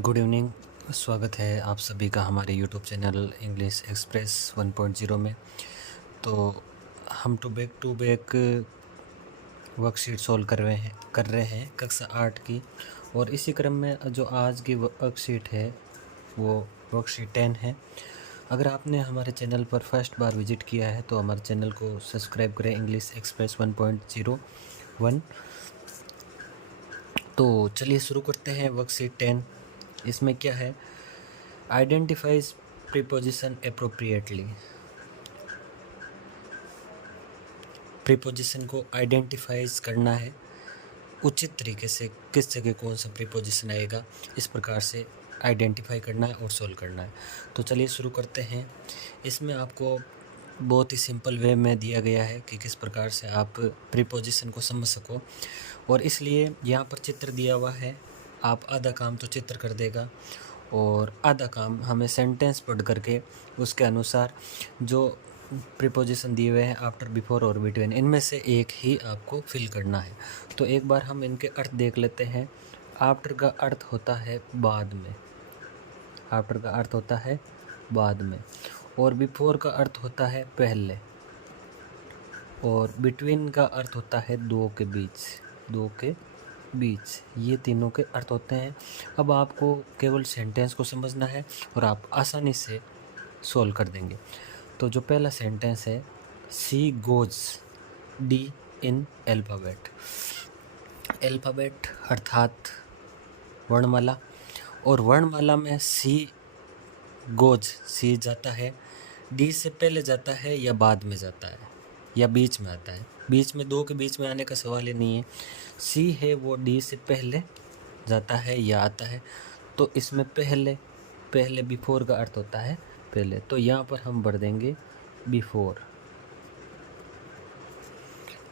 Good evening. स्वागत है आप सभी का हमारे यूट्यूब चैनल इंग्लिश एक्सप्रेस 1.0 में। तो हम टू बैक वर्कशीट सॉल्व कर रहे हैं कक्षा 8 की। और इसी क्रम में जो आज की वर्कशीट है वो वर्कशीट 10 है। अगर आपने हमारे चैनल पर फर्स्ट बार विजिट किया है तो हमारे चैनल को सब्सक्राइब करें, इंग्लिश एक्सप्रेस 1.01। तो चलिए शुरू करते हैं वर्कशीट 10। इसमें क्या है, आइडेंटिफाइज प्रीपोजिशन अप्रोप्रिएटली। प्रीपोजिशन को आइडेंटिफाइज करना है उचित तरीके से, किस जगह कौन सा प्रीपोजिशन आएगा, इस प्रकार से आइडेंटिफाई करना है और सोल्व करना है। तो चलिए शुरू करते हैं। इसमें आपको बहुत ही सिंपल वे में दिया गया है कि किस प्रकार से आप प्रीपोजिशन को समझ सको, और इसलिए यहाँ पर चित्र दिया हुआ है। आप आधा काम तो चित्र कर देगा और आधा काम हमें सेंटेंस पढ़ करके उसके अनुसार जो प्रीपोजिशन दिए हुए हैं आफ्टर, बिफोर और बिटवीन, इनमें से एक ही आपको फिल करना है। तो एक बार हम इनके अर्थ देख लेते हैं। आफ्टर का अर्थ होता है बाद में, आफ्टर का अर्थ होता है बाद में, और बिफोर का अर्थ होता है पहले, और बिटवीन का अर्थ होता है दो के बीच, दो के बीच। ये तीनों के अर्थ होते हैं। अब आपको केवल सेंटेंस को समझना है और आप आसानी से सोल्व कर देंगे। तो जो पहला सेंटेंस है, she goes D in alphabet. Alphabet अर्थात वर्णमाला, और वर्णमाला में सी गोज, सी जाता है, डी से पहले जाता है या बाद में जाता है या बीच में आता है। बीच में, दो के बीच में आने का सवाल ही नहीं है। सी है वो डी से पहले जाता है या आता है, तो इसमें पहले, पहले बिफोर का अर्थ होता है पहले, तो यहाँ पर हम भर देंगे बिफोर।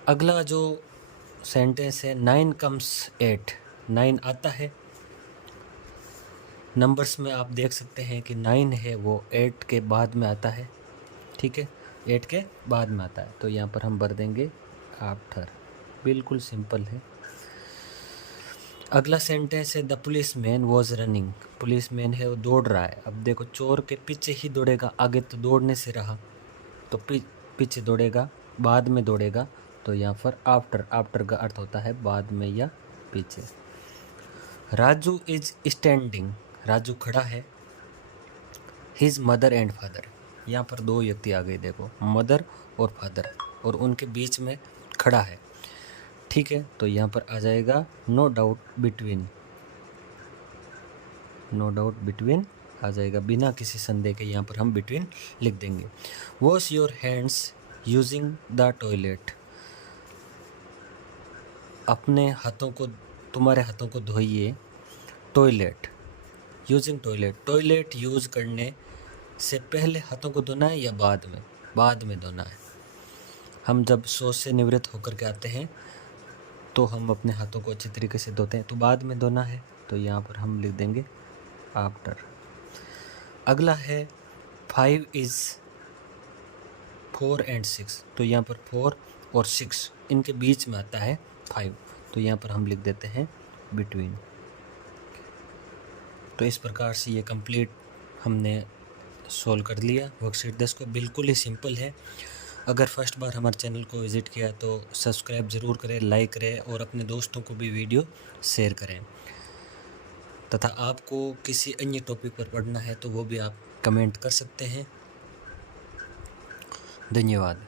अगला जो सेंटेंस है, 9 कम्स 8, 9 आता है। नंबर्स में आप देख सकते हैं कि 9 है वो 8 के बाद में आता है, ठीक है, 8 के बाद में आता है, तो यहाँ पर हम भर देंगे आफ्टर। बिल्कुल सिंपल है। अगला सेंटेंस है, the police man was running. Police man है वो दौड़ रहा है। अब देखो, चोर के पीछे ही दौड़ेगा, आगे तो दौड़ने से रहा, तो पीछे दौड़ेगा, बाद में दौड़ेगा, तो यहाँ पर आफ्टर, आफ्टर का अर्थ होता है बाद में या पीछे। राजू इज स्टैंडिंग, राजू खड़ा है। हिज मदर एंड फादर, यहाँ पर दो व्यक्ति आ गए, देखो मदर और फादर, और उनके बीच में खड़ा है, ठीक है, तो यहाँ पर आ जाएगा no doubt between, no doubt between आ जाएगा, बिना किसी संदेह के यहाँ पर हम बिटवीन लिख देंगे। Wash your hands using the toilet. अपने हाथों को, तुम्हारे हाथों को धोइए toilet, using toilet. Toilet use करने से पहले हाथों को धोना है या बाद में? बाद में धोना है। हम जब शौच से निवृत्त होकर के आते हैं तो हम अपने हाथों को अच्छी तरीके से धोते हैं, तो बाद में धोना है, तो यहाँ पर हम लिख देंगे आफ्टर। अगला है 5 इज़ 4 एंड 6, तो यहाँ पर 4 और 6 इनके बीच में आता है 5, तो यहाँ पर हम लिख देते हैं बिटवीन। तो इस प्रकार से ये कंप्लीट हमने सोल्व कर लिया वर्कशीट 10 को। बिल्कुल ही सिंपल है। अगर फर्स्ट बार हमारे चैनल को विज़िट किया तो सब्सक्राइब ज़रूर करें, लाइक करें और अपने दोस्तों को भी वीडियो शेयर करें। तथा आपको किसी अन्य टॉपिक पर पढ़ना है तो वो भी आप कमेंट कर सकते हैं। धन्यवाद।